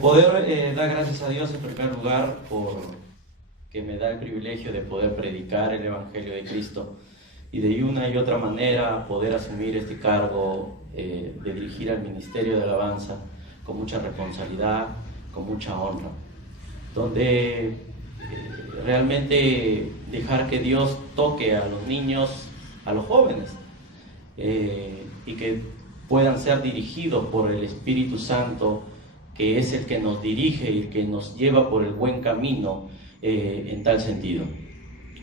Poder dar gracias a Dios en primer lugar por que me da el privilegio de poder predicar el Evangelio de Cristo y de una y otra manera poder asumir este cargo de dirigir al Ministerio de Alabanza con mucha responsabilidad, con mucha honra, donde realmente dejar que Dios toque a los niños, a los jóvenes, y que puedan ser dirigidos por el Espíritu Santo, que es el que nos dirige y el que nos lleva por el buen camino en tal sentido.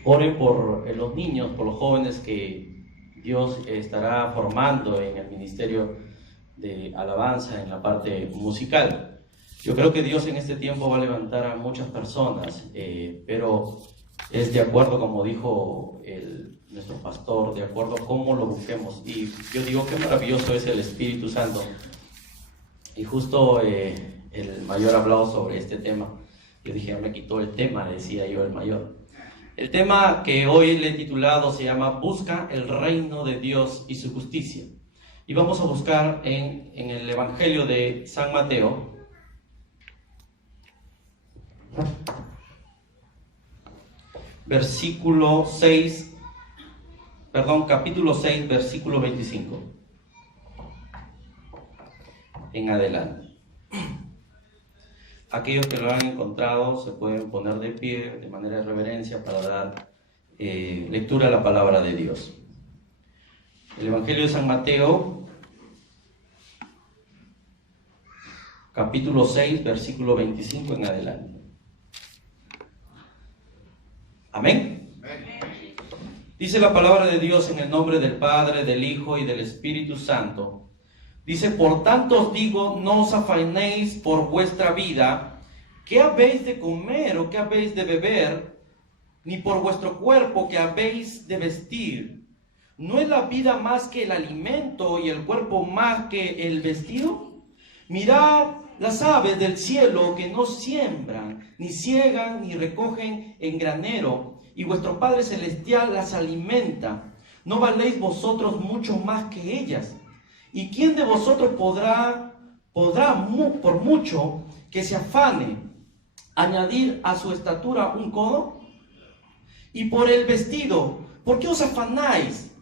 Oren por los niños, por los jóvenes que Dios estará formando en el ministerio de alabanza, en la parte musical. Yo creo que Dios en este tiempo va a levantar a muchas personas, pero es de acuerdo, como dijo nuestro pastor, de acuerdo a cómo lo busquemos. Y yo digo, qué maravilloso es el Espíritu Santo. Y justo el mayor habló sobre este tema. Yo dije, me quitó el tema, decía yo el mayor. El tema que hoy le he titulado se llama Busca el reino de Dios y su justicia. Y vamos a buscar en el Evangelio de San Mateo, capítulo 6, versículo 25 en adelante. Aquellos que lo han encontrado se pueden poner de pie de manera de reverencia para dar lectura a la palabra de Dios. El Evangelio de San Mateo, capítulo 6, versículo 25 en adelante. Amén. Dice la palabra de Dios en el nombre del Padre, del Hijo y del Espíritu Santo. Dice, por tanto os digo, no os afanéis por vuestra vida, qué habéis de comer o qué habéis de beber, ni por vuestro cuerpo, qué habéis de vestir. ¿No es la vida más que el alimento y el cuerpo más que el vestido? Mirad las aves del cielo, que no siembran, ni siegan, ni recogen en granero, y vuestro Padre Celestial las alimenta. ¿No valéis vosotros mucho más que ellas? ¿Y quién de vosotros podrá por mucho que se afane, añadir a su estatura un codo? Y por el vestido, ¿por qué os afanáis?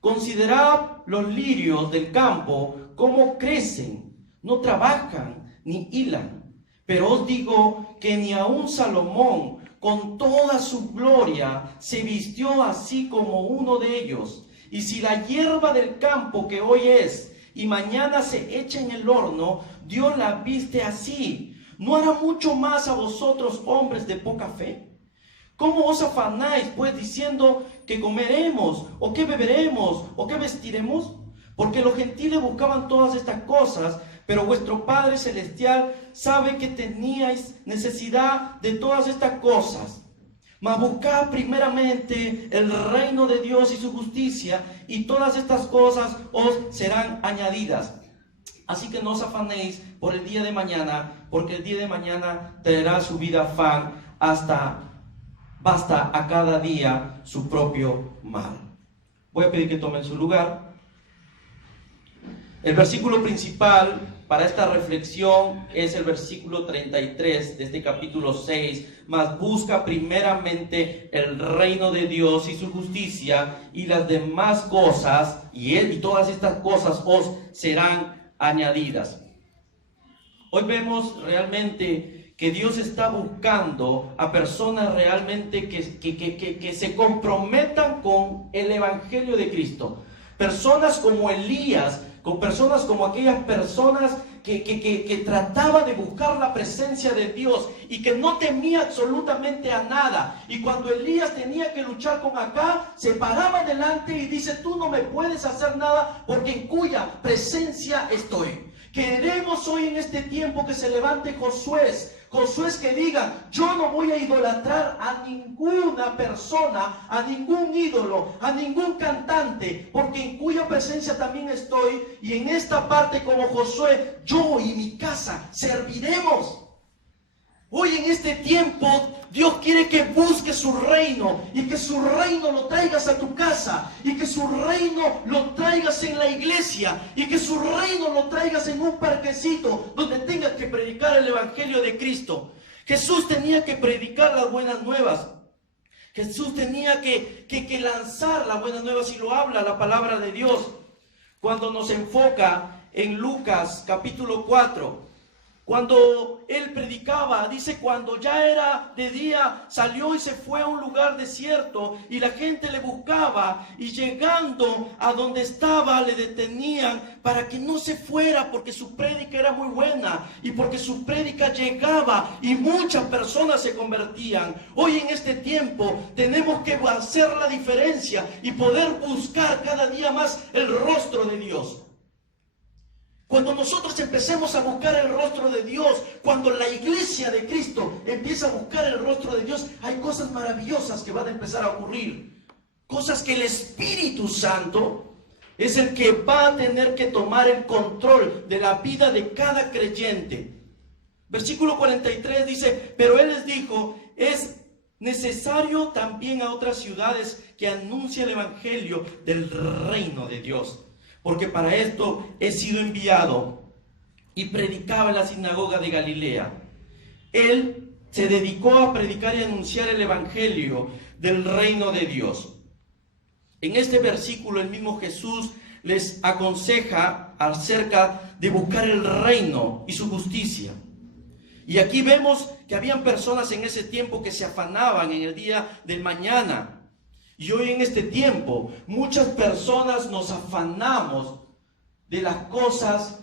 Considerad los lirios del campo, cómo crecen, no trabajan ni hilan. Pero os digo que ni aun Salomón, con toda su gloria, se vistió así como uno de ellos. Y si la hierba del campo que hoy es y mañana se echa en el horno, Dios la viste así, ¿no hará mucho más a vosotros, hombres de poca fe? ¿Cómo os afanáis, pues, diciendo que comeremos, o que beberemos, o que vestiremos? Porque los gentiles buscaban todas estas cosas, pero vuestro Padre Celestial sabe que teníais necesidad de todas estas cosas. Mas buscad primeramente el reino de Dios y su justicia, y todas estas cosas os serán añadidas. Así que no os afanéis por el día de mañana, porque el día de mañana traerá su vida afán. Basta a cada día su propio mal. Voy a pedir que tomen su lugar. El versículo principal para esta reflexión es el versículo 33 de este capítulo 6. Mas busca primeramente el reino de Dios y su justicia, y las demás cosas, y todas estas cosas os serán añadidas. Hoy vemos realmente que Dios está buscando a personas realmente que se comprometan con el Evangelio de Cristo. Personas como Elías, con personas como aquellas personas que trataba de buscar la presencia de Dios y que no temía absolutamente a nada. Y cuando Elías tenía que luchar con Acab, se paraba delante y dice, tú no me puedes hacer nada porque en cuya presencia estoy. Queremos hoy en este tiempo que se levante Josué que diga, yo no voy a idolatrar a ninguna persona, a ningún ídolo, a ningún cantante, porque en cuya presencia también estoy. Y en esta parte, como Josué, yo y mi casa serviremos. Hoy en este tiempo Dios quiere que busques su reino y que su reino lo traigas a tu casa y que su reino lo traigas en la iglesia y que su reino lo traigas en un parquecito donde tengas que predicar el evangelio de Cristo. Jesús tenía que predicar las buenas nuevas. Jesús tenía que lanzar las buenas nuevas, y lo habla la palabra de Dios cuando nos enfoca en Lucas capítulo 4. Cuando él predicaba, dice, cuando ya era de día, salió y se fue a un lugar desierto y la gente le buscaba, y llegando a donde estaba le detenían para que no se fuera, porque su prédica era muy buena y porque su prédica llegaba y muchas personas se convertían. Hoy en este tiempo tenemos que hacer la diferencia y poder buscar cada día más el rostro de Dios. Cuando nosotros empecemos a buscar el rostro de Dios, cuando la iglesia de Cristo empieza a buscar el rostro de Dios, hay cosas maravillosas que van a empezar a ocurrir. Cosas que el Espíritu Santo es el que va a tener que tomar el control de la vida de cada creyente. Versículo 43 dice, pero Él les dijo, es necesario también a otras ciudades que anuncie el evangelio del reino de Dios. Porque para esto he sido enviado. Y predicaba en la sinagoga de Galilea. Él se dedicó a predicar y anunciar el evangelio del reino de Dios. En este versículo el mismo Jesús les aconseja acerca de buscar el reino y su justicia. Y aquí vemos que habían personas en ese tiempo que se afanaban en el día del mañana. Y hoy en este tiempo muchas personas nos afanamos de las cosas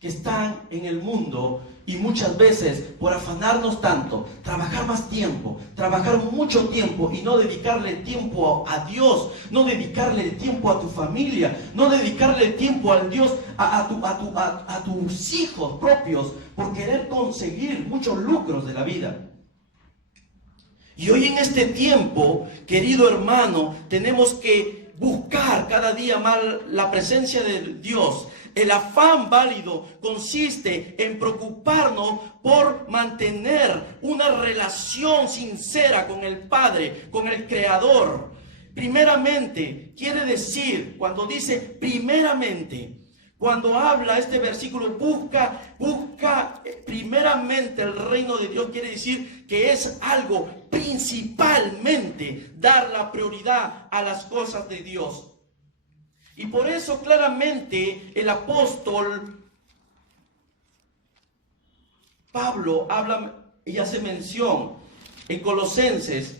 que están en el mundo, y muchas veces por afanarnos tanto, trabajar más tiempo, trabajar mucho tiempo y no dedicarle tiempo a Dios, no dedicarle el tiempo a tu familia, no dedicarle el tiempo al Dios, a tus hijos propios, por querer conseguir muchos lucros de la vida. Y hoy en este tiempo, querido hermano, tenemos que buscar cada día más la presencia de Dios. El afán válido consiste en preocuparnos por mantener una relación sincera con el Padre, con el Creador. Primeramente, quiere decir, cuando dice primeramente, cuando habla este versículo, busca primeramente el reino de Dios, quiere decir que es algo principalmente dar la prioridad a las cosas de Dios. Y por eso claramente el apóstol Pablo habla y hace mención en Colosenses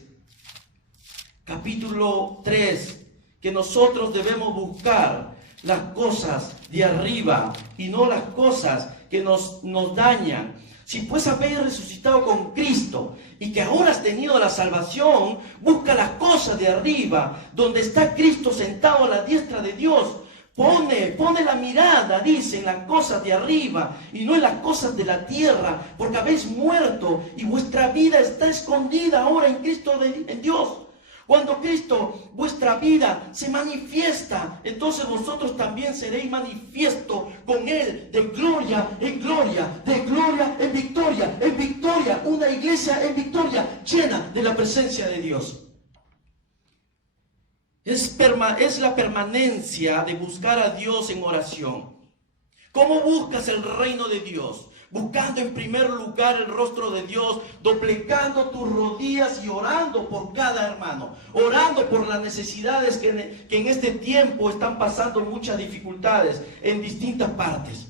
capítulo 3 que nosotros debemos buscar las cosas de arriba y no las cosas que nos dañan. Si pues habéis resucitado con Cristo y que ahora has tenido la salvación, busca las cosas de arriba, donde está Cristo sentado a la diestra de Dios. Pone la mirada, dice, en las cosas de arriba y no en las cosas de la tierra, porque habéis muerto y vuestra vida está escondida ahora en Cristo, en Dios. Cuando Cristo, vuestra vida, se manifiesta, entonces vosotros también seréis manifiesto con Él, de gloria en gloria, de gloria en victoria, una iglesia en victoria, llena de la presencia de Dios. Es la permanencia de buscar a Dios en oración. ¿Cómo buscas el reino de Dios? Buscando en primer lugar el rostro de Dios, doblegando tus rodillas y orando por cada hermano, orando por las necesidades que en este tiempo están pasando muchas dificultades en distintas partes.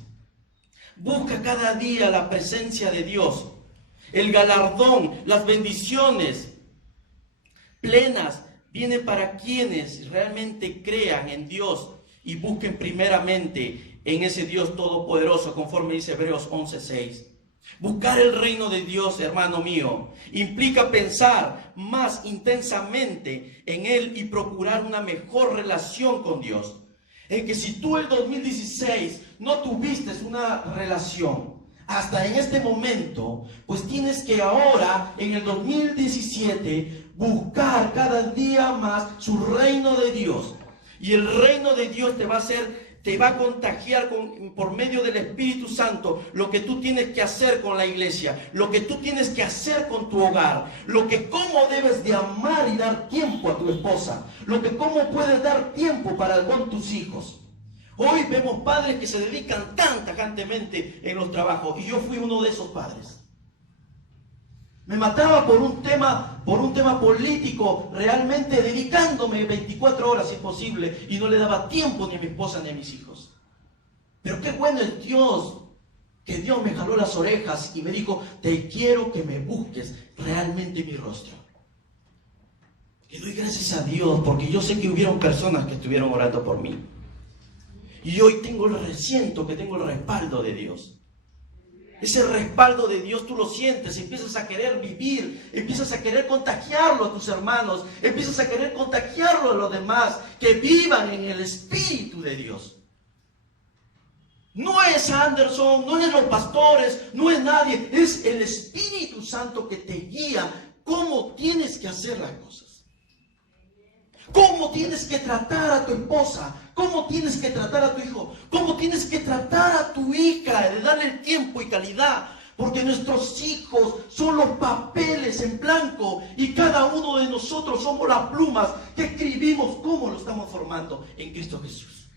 Busca cada día la presencia de Dios, el galardón, las bendiciones plenas vienen para quienes realmente crean en Dios y busquen primeramente en ese Dios todopoderoso, conforme dice Hebreos 11:6. Buscar el reino de Dios, hermano mío, implica pensar más intensamente en Él y procurar una mejor relación con Dios. En que si tú el 2016 no tuviste una relación hasta en este momento, pues tienes que ahora, en el 2017, buscar cada día más su reino de Dios. Y el reino de Dios te va a hacer te va a contagiar por medio del Espíritu Santo lo que tú tienes que hacer con la iglesia, lo que tú tienes que hacer con tu hogar, cómo debes de amar y dar tiempo a tu esposa, cómo puedes dar tiempo con tus hijos. Hoy vemos padres que se dedican tan tajantemente en los trabajos, y yo fui uno de esos padres. Me mataba por un tema político, realmente dedicándome 24 horas si es posible, y no le daba tiempo ni a mi esposa ni a mis hijos. Pero qué bueno es Dios, que Dios me jaló las orejas y me dijo: te quiero que me busques realmente mi rostro. Le doy gracias a Dios, porque yo sé que hubieron personas que estuvieron orando por mí. Y hoy siento que tengo el respaldo de Dios. Ese respaldo de Dios tú lo sientes, empiezas a querer vivir, empiezas a querer contagiarlo a tus hermanos, empiezas a querer contagiarlo a los demás, que vivan en el Espíritu de Dios. No es Anderson, no es los pastores, no es nadie, es el Espíritu Santo que te guía cómo tienes que hacer las cosas. Cómo tienes que tratar a tu esposa, cómo tienes que tratar a tu hijo, cómo tienes que tratar a tu hija, de darle el tiempo y calidad, porque nuestros hijos son los papeles en blanco y cada uno de nosotros somos las plumas que escribimos cómo lo estamos formando en Cristo Jesús.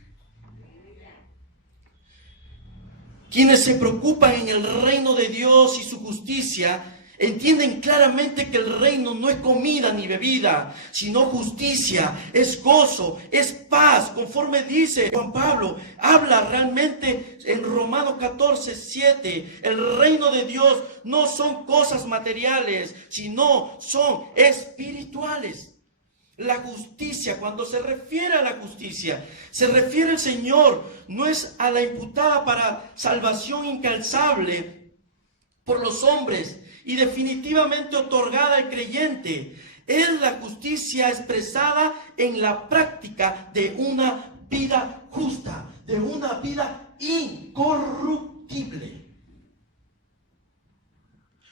Quienes se preocupan en el reino de Dios y su justicia entienden claramente que el reino no es comida ni bebida, sino justicia, es gozo, es paz, conforme dice Juan Pablo. Habla realmente en Romanos 14:7. El reino de Dios no son cosas materiales, sino son espirituales. La justicia, cuando se refiere a la justicia, se refiere el Señor, no es a la imputada para salvación incalzable por los hombres y definitivamente otorgada al creyente. Es la justicia expresada en la práctica de una vida justa, de una vida incorruptible,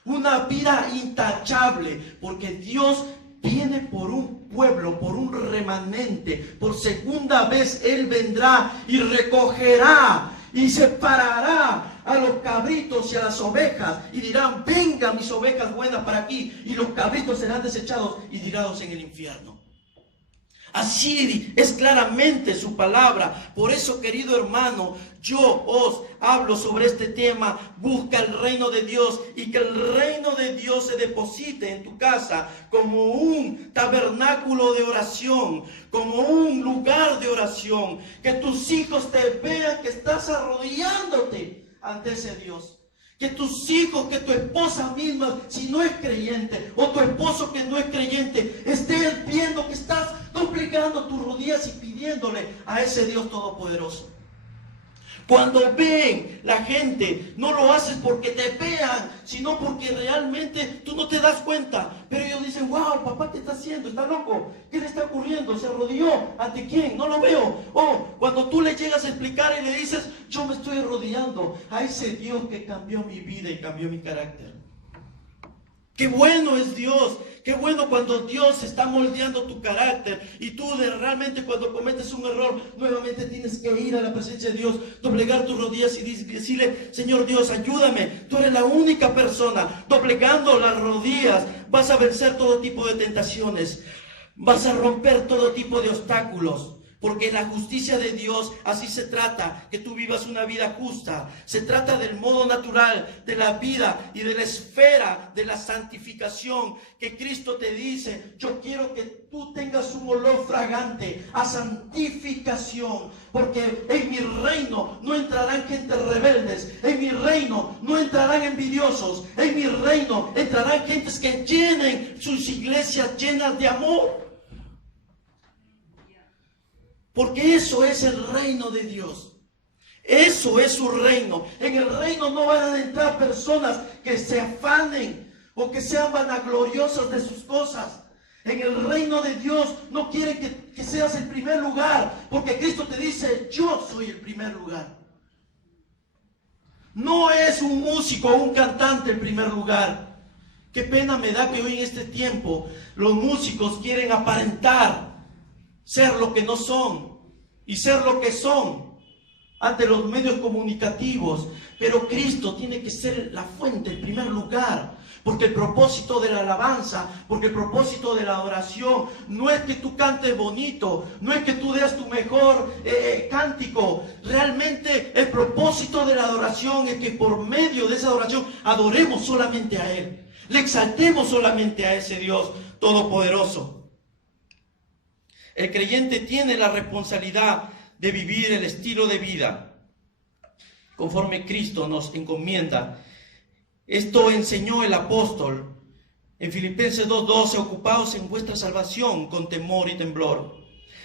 una vida intachable, porque Dios viene por un pueblo, por un remanente. Por segunda vez Él vendrá y recogerá y separará a los cabritos y a las ovejas, y dirán: vengan mis ovejas buenas para aquí, y los cabritos serán desechados y tirados en el infierno. Así es claramente su palabra. Por eso, querido hermano, yo os hablo sobre este tema. Busca el reino de Dios, y que el reino de Dios se deposite en tu casa como un tabernáculo de oración, como un lugar de oración. Que tus hijos te vean que estás arrodillándote ante ese Dios. Que tus hijos, que tu esposa misma, si no es creyente, o tu esposo que no es creyente, estés viendo que estás duplicando tus rodillas y pidiéndole a ese Dios todopoderoso. Cuando ven la gente, no lo haces porque te vean, sino porque realmente tú no te das cuenta. Pero ellos dicen: wow, papá, ¿qué está haciendo? ¿Está loco? ¿Qué le está ocurriendo? ¿Se arrodilló? ¿Ante quién? No lo veo. O cuando tú le llegas a explicar y le dices: yo me estoy arrodillando a ese Dios que cambió mi vida y cambió mi carácter. Qué bueno es Dios, qué bueno cuando Dios está moldeando tu carácter, y tú realmente cuando cometes un error, nuevamente tienes que ir a la presencia de Dios, doblegar tus rodillas y decirle: Señor Dios, ayúdame, tú eres la única persona. Doblegando las rodillas vas a vencer todo tipo de tentaciones, vas a romper todo tipo de obstáculos. Porque la justicia de Dios así se trata, que tú vivas una vida justa. Se trata del modo natural de la vida y de la esfera de la santificación, que Cristo te dice: yo quiero que tú tengas un olor fragante a santificación, porque en mi reino no entrarán gentes rebeldes, en mi reino no entrarán envidiosos, en mi reino entrarán gentes que llenen sus iglesias llenas de amor. Porque eso es el reino de Dios. Eso es su reino. En el reino no van a entrar personas que se afanen o que sean vanagloriosas de sus cosas. En el reino de Dios no quieren que seas el primer lugar, porque Cristo te dice: yo soy el primer lugar. No es un músico o un cantante el primer lugar. Qué pena me da que hoy en este tiempo los músicos quieren aparentar ser lo que no son y ser lo que son. ante los medios comunicativos, pero Cristo tiene que ser la fuente, el primer lugar. Porque el propósito de la alabanza, porque el propósito de la adoración no es que tú cantes bonito, no es que tú des tu mejor cántico. Realmente el propósito de la adoración es que por medio de esa adoración adoremos solamente a Él. Le exaltemos solamente a ese Dios todopoderoso. El creyente tiene la responsabilidad de vivir el estilo de vida conforme Cristo nos encomienda. Esto enseñó el apóstol en Filipenses 2:12, ocupaos en vuestra salvación con temor y temblor.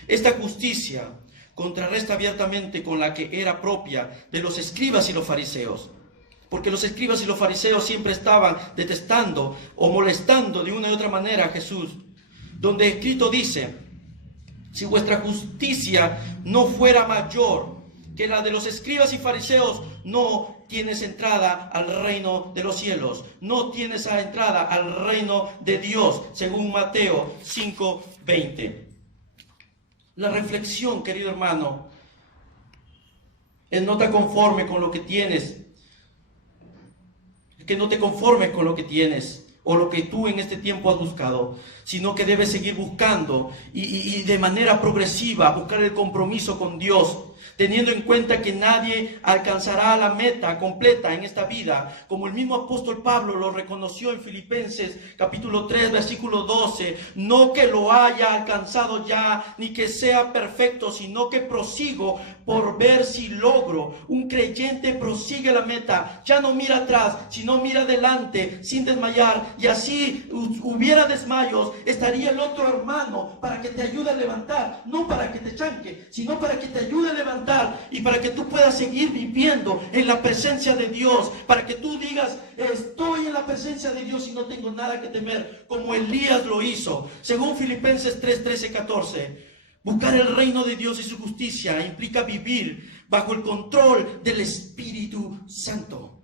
Esta justicia contrarresta abiertamente con la que era propia de los escribas y los fariseos. Porque los escribas y los fariseos siempre estaban detestando o molestando de una y otra manera a Jesús. Donde escrito dice, si vuestra justicia no fuera mayor que la de los escribas y fariseos, no tienes entrada al reino de los cielos, no tienes entrada al reino de Dios, según Mateo 5:20. La reflexión, querido hermano, es no te conformes con lo que tienes, que no te conformes con lo que tienes o lo que tú en este tiempo has buscado, sino que debes seguir buscando y de manera progresiva buscar el compromiso con Dios, teniendo en cuenta que nadie alcanzará la meta completa en esta vida, como el mismo apóstol Pablo lo reconoció en Filipenses capítulo 3 versículo 12, no que lo haya alcanzado ya, ni que sea perfecto, sino que prosigo por ver si logro. Un creyente prosigue la meta, ya no mira atrás, sino mira adelante, sin desmayar, y así hubiera desmayos, estaría el otro hermano para que te ayude a levantar, no para que te chanque, sino para que te ayude a levantar y para que tú puedas seguir viviendo en la presencia de Dios, para que tú digas, estoy en la presencia de Dios y no tengo nada que temer, como Elías lo hizo, según Filipenses 3:13-14. Buscar el reino de Dios y su justicia implica vivir bajo el control del Espíritu Santo.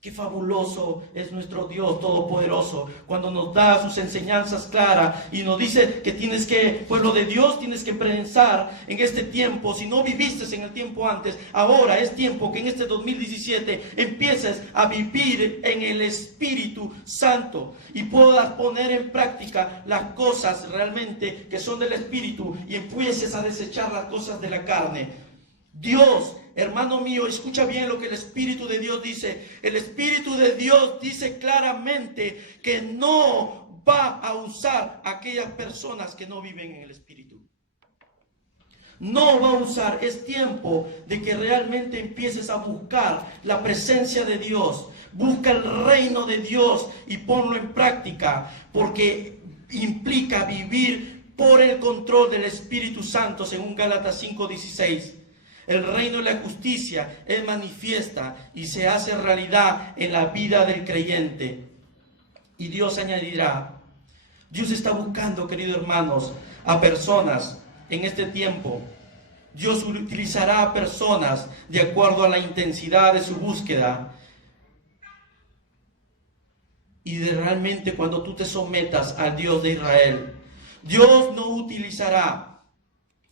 Qué fabuloso es nuestro Dios todopoderoso cuando nos da sus enseñanzas claras y nos dice que pueblo de Dios, tienes que pensar en este tiempo. Si no viviste en el tiempo antes, ahora es tiempo que en este 2017 empieces a vivir en el Espíritu Santo y puedas poner en práctica las cosas realmente que son del Espíritu y empieces a desechar las cosas de la carne. Dios, hermano mío, escucha bien lo que el Espíritu de Dios dice. El Espíritu de Dios dice claramente que no va a usar a aquellas personas que no viven en el Espíritu. No va a usar. Es tiempo de que realmente empieces a buscar la presencia de Dios. Busca el reino de Dios y ponlo en práctica, porque implica vivir por el control del Espíritu Santo, según Gálatas 5:16. El reino de la justicia es manifiesta y se hace realidad en la vida del creyente. Y Dios añadirá, Dios está buscando, queridos hermanos, a personas en este tiempo. Dios utilizará a personas de acuerdo a la intensidad de su búsqueda. Y realmente cuando tú te sometas al Dios de Israel, Dios no utilizará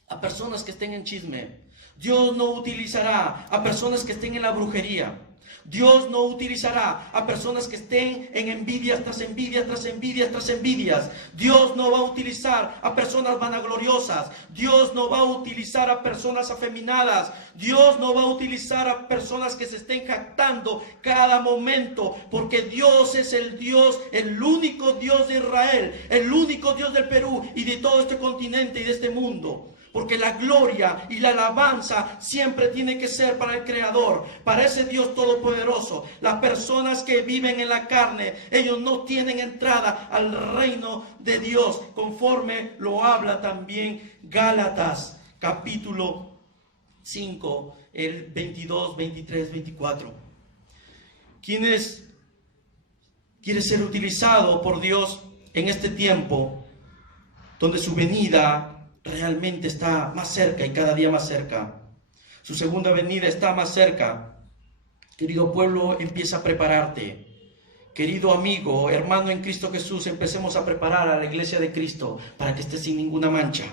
a personas que estén en chisme. Dios no utilizará a personas que estén en la brujería. Dios no utilizará a personas que estén en envidias tras envidias, tras envidias, tras envidias. Dios no va a utilizar a personas vanagloriosas. Dios no va a utilizar a personas afeminadas. Dios no va a utilizar a personas que se estén jactando cada momento, porque Dios es el Dios, el único Dios de Israel, el único Dios del Perú y de todo este continente y de este mundo. Porque la gloria y la alabanza siempre tiene que ser para el Creador, para ese Dios todopoderoso. Las personas que viven en la carne, ellos no tienen entrada al reino de Dios, conforme lo habla también Gálatas, capítulo 5, el 22, 23, 24. ¿Quiénes quiere ser utilizado por Dios en este tiempo, donde su venida realmente está más cerca y cada día más cerca? Su segunda venida está más cerca. Querido pueblo, empieza a prepararte. Querido amigo, hermano en Cristo Jesús, empecemos a preparar a la iglesia de Cristo para que esté sin ninguna mancha.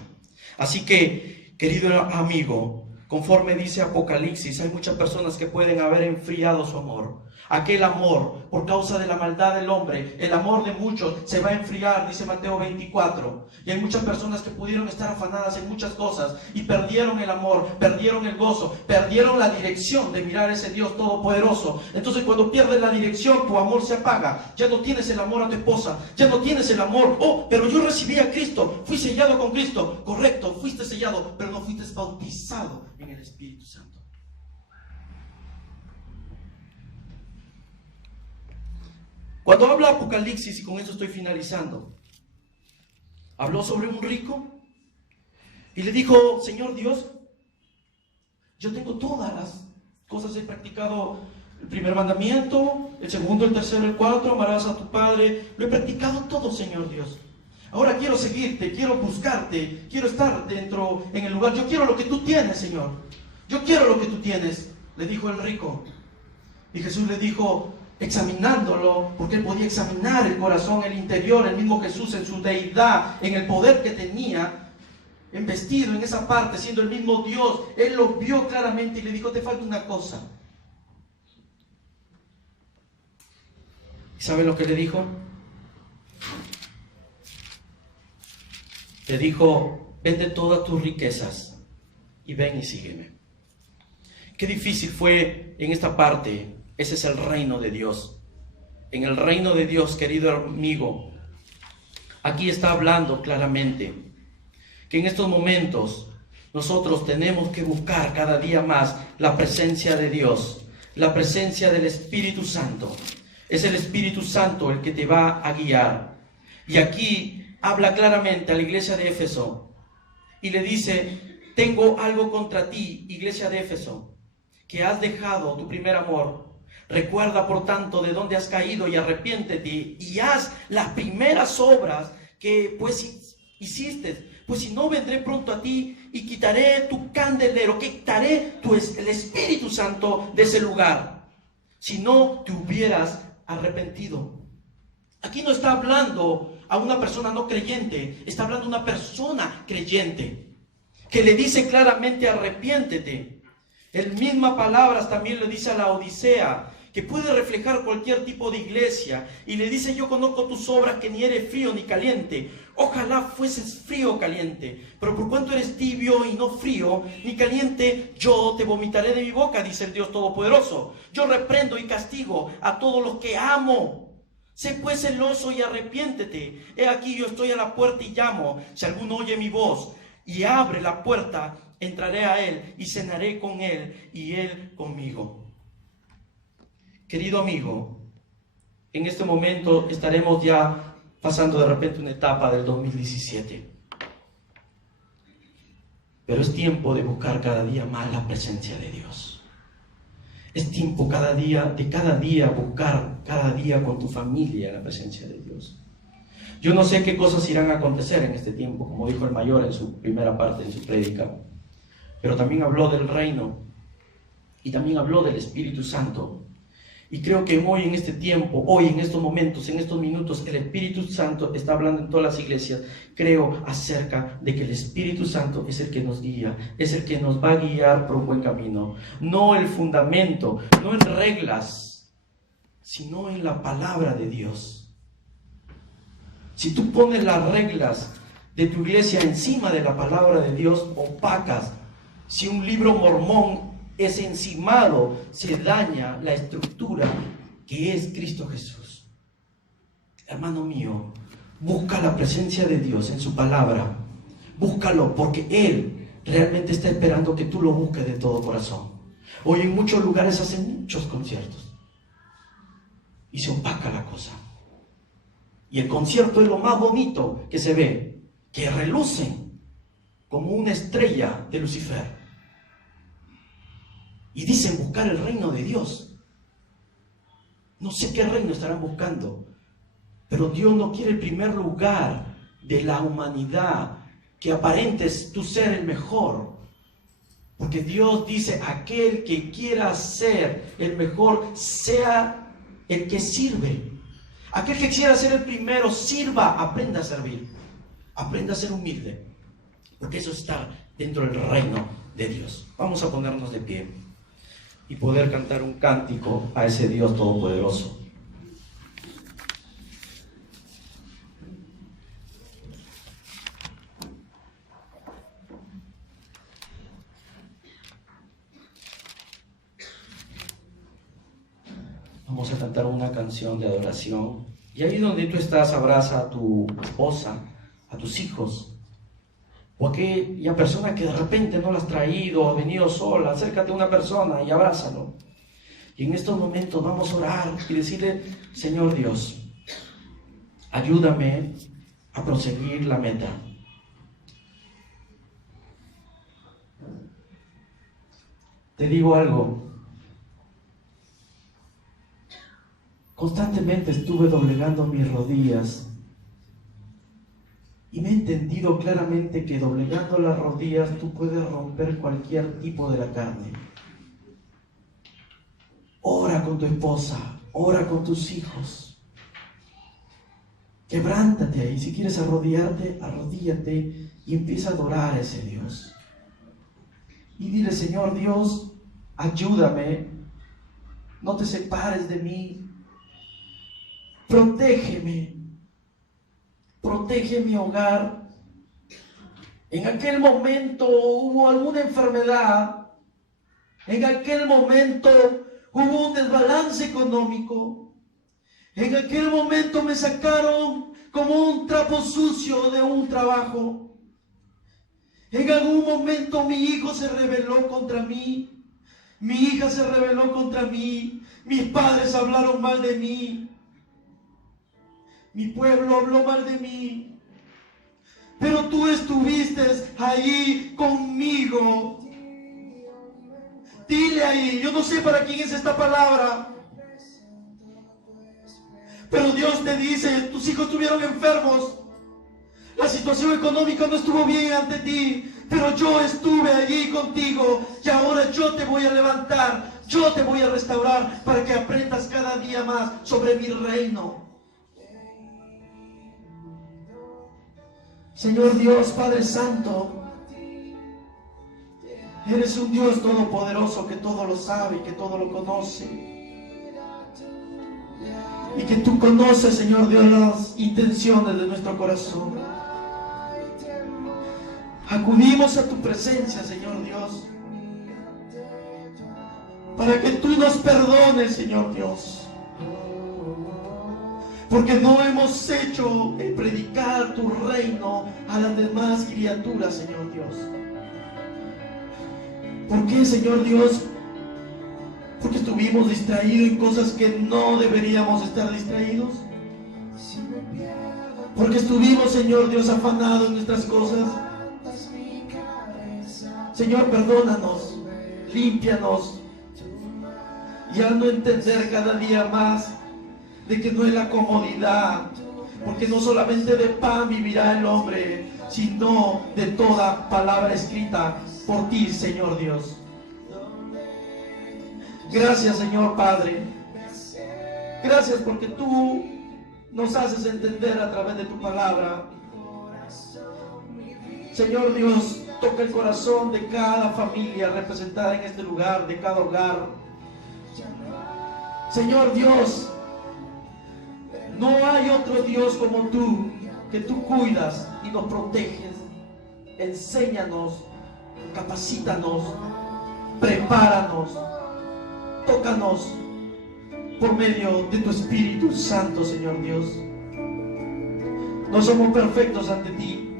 Así que, querido amigo, Conforme dice Apocalipsis, hay muchas personas que pueden haber enfriado su amor. Aquel amor, por causa de la maldad del hombre, el amor de muchos se va a enfriar, dice Mateo 24. Y hay muchas personas que pudieron estar afanadas en muchas cosas y perdieron el amor, perdieron el gozo, perdieron la dirección de mirar a ese Dios todopoderoso. Entonces, cuando pierdes la dirección, tu amor se apaga. Ya no tienes el amor a tu esposa, ya no tienes el amor. Oh, pero yo recibí a Cristo, fui sellado con Cristo. Correcto, fuiste sellado, pero no fuiste bautizado en el Espíritu Santo. Cuando habla Apocalipsis, y con esto estoy finalizando, habló sobre un rico y le dijo: Señor Dios, yo tengo todas las cosas, he practicado el primer mandamiento, el segundo, el tercero, el cuarto, amarás a tu padre, lo he practicado todo, Señor Dios. Ahora quiero seguirte, quiero buscarte, quiero estar dentro en el lugar, yo quiero lo que tú tienes, Señor, yo quiero lo que tú tienes, le dijo el rico. Y Jesús le dijo, examinándolo, porque él podía examinar el corazón, el interior, el mismo Jesús en su deidad, en el poder que tenía, investido en esa parte, siendo el mismo Dios, él lo vio claramente y le dijo: te falta una cosa. ¿Y saben lo que le dijo? Le dijo: vende todas tus riquezas y ven y sígueme. Qué difícil fue en esta parte. Ese es el reino de Dios. En el reino de Dios, querido amigo, aquí está hablando claramente que en estos momentos nosotros tenemos que buscar cada día más la presencia de Dios, la presencia del Espíritu Santo. Es el Espíritu Santo el que te va a guiar. Y aquí habla claramente a la iglesia de Éfeso y le dice: tengo algo contra ti, iglesia de Éfeso, que has dejado tu primer amor. Recuerda, por tanto, de dónde has caído y arrepiéntete y haz las primeras obras que pues hiciste. Pues si no, vendré pronto a ti y quitaré tu candelero, quitaré el Espíritu Santo de ese lugar, si no te hubieras arrepentido. Aquí no está hablando a una persona no creyente, está hablando a una persona creyente, que le dice claramente: arrepiéntete. El misma palabras también le dice a la Odisea, que puede reflejar cualquier tipo de iglesia, y le dice: yo conozco tus obras, que ni eres frío ni caliente. Ojalá fueses frío o caliente, pero por cuanto eres tibio y no frío ni caliente, yo te vomitaré de mi boca, dice el Dios Todopoderoso. Yo reprendo y castigo a todos los que amo. Sé pues celoso y arrepiéntete. He aquí, yo estoy a la puerta y llamo. Si alguno oye mi voz y abre la puerta, entraré a él y cenaré con él y él conmigo. Querido amigo, en este momento estaremos ya pasando de repente una etapa del 2017. Pero es tiempo de buscar cada día más la presencia de Dios. Es tiempo cada día buscar cada día con tu familia la presencia de Dios. Yo no sé qué cosas irán a acontecer en este tiempo, como dijo el mayor en su primera parte, en su prédica. Pero también habló del reino y también habló del Espíritu Santo. Y creo que hoy en este tiempo, hoy en estos momentos, en estos minutos, el Espíritu Santo está hablando en todas las iglesias. Creo acerca de que el Espíritu Santo es el que nos guía, es el que nos va a guiar por un buen camino. No el fundamento, no en reglas, sino en la palabra de Dios. Si tú pones las reglas de tu iglesia encima de la palabra de Dios, opacas. Si un libro mormón es encimado, se daña la estructura que es Cristo Jesús. Hermano mío, busca la presencia de Dios en su palabra. Búscalo, porque Él realmente está esperando que tú lo busques de todo corazón. Hoy en muchos lugares hacen muchos conciertos y se opaca la cosa. Y el concierto es lo más bonito que se ve, que relucen como una estrella de Lucifer. Y dicen buscar el reino de Dios. No sé qué reino estarán buscando, pero Dios no quiere el primer lugar de la humanidad, que aparentes tú ser el mejor. Porque Dios dice: aquel que quiera ser el mejor, sea el que sirve. Aquel que quiera ser el primero, sirva, aprenda a servir, aprenda a ser humilde, porque eso está dentro del reino de Dios. Vamos a ponernos de pie y poder cantar un cántico a ese Dios todopoderoso. Vamos a cantar una canción de adoración. Y ahí donde tú estás, abraza a tu esposa, a tus hijos, o a aquella persona que de repente no la has traído o ha venido sola. Acércate a una persona y abrázalo. Y en estos momentos vamos a orar y decirle: Señor Dios, ayúdame a proseguir la meta. Te digo algo. Constantemente estuve doblegando mis rodillas y me he entendido claramente que doblegando las rodillas tú puedes romper cualquier tipo de la carne. Ora con tu esposa, ora con tus hijos. Quebrántate ahí. Si quieres arrodillarte, arrodíllate y empieza a adorar a ese Dios. Y dile: Señor Dios, ayúdame, no te separes de mí. Protégeme, protege mi hogar. En aquel momento hubo alguna enfermedad, en aquel momento hubo un desbalance económico, en aquel momento me sacaron como un trapo sucio de un trabajo, en algún momento mi hijo se rebeló contra mí, mi hija se rebeló contra mí, mis padres hablaron mal de mí. Mi pueblo habló mal de mí, pero tú estuviste ahí conmigo. Dile ahí, yo no sé para quién es esta palabra, pero Dios te dice: tus hijos estuvieron enfermos, la situación económica no estuvo bien ante ti, pero yo estuve allí contigo y ahora yo te voy a levantar, yo te voy a restaurar para que aprendas cada día más sobre mi reino. Señor Dios, Padre Santo, eres un Dios todopoderoso que todo lo sabe y que todo lo conoce. Y que tú conoces, Señor Dios, las intenciones de nuestro corazón. Acudimos a tu presencia, Señor Dios, para que tú nos perdones, Señor Dios. Porque no hemos hecho el predicar tu reino a las demás criaturas, Señor Dios. ¿Por qué, Señor Dios? Porque estuvimos distraídos en cosas que no deberíamos estar distraídos. Porque estuvimos, Señor Dios, afanados en nuestras cosas. Señor, perdónanos, límpianos. Y al no entender cada día más de que no es la comodidad, porque no solamente de pan vivirá el hombre, sino de toda palabra escrita por ti, Señor Dios. Gracias, Señor Padre. Gracias porque tú nos haces entender a través de tu palabra. Señor Dios, toca el corazón de cada familia representada en este lugar, de cada hogar. Señor Dios, no hay otro Dios como tú, que tú cuidas y nos proteges. Enséñanos, capacítanos, prepáranos, tócanos por medio de tu Espíritu Santo, Señor Dios. No somos perfectos ante ti,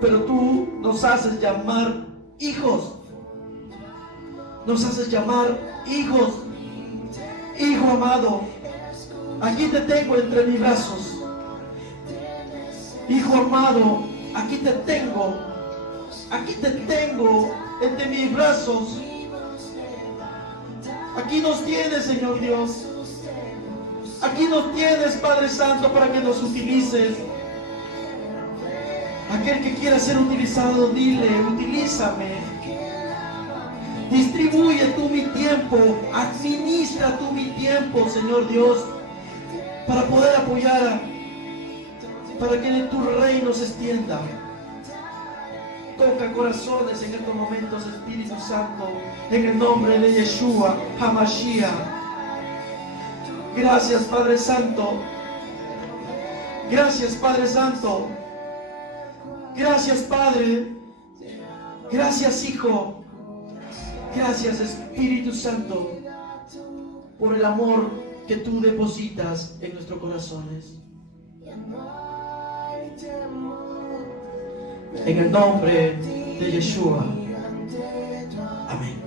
pero tú nos haces llamar hijos. Nos haces llamar hijos. Hijo amado, aquí te tengo entre mis brazos. Hijo amado, aquí te tengo. Aquí te tengo entre mis brazos. Aquí nos tienes, Señor Dios. Aquí nos tienes, Padre Santo, para que nos utilices. Aquel que quiera ser utilizado, dile: utilízame. Distribuye tú mi tiempo, administra tú mi tiempo, Señor Dios, para poder apoyar, para que tu reino se extienda. Toca corazones en estos momentos, Espíritu Santo, en el nombre de Yeshua HaMashiach. Gracias, Padre Santo. Gracias, Padre Santo. Gracias, Padre. Gracias, Hijo. Gracias, Espíritu Santo, por el amor que tú depositas en nuestros corazones. En el nombre de Yeshua.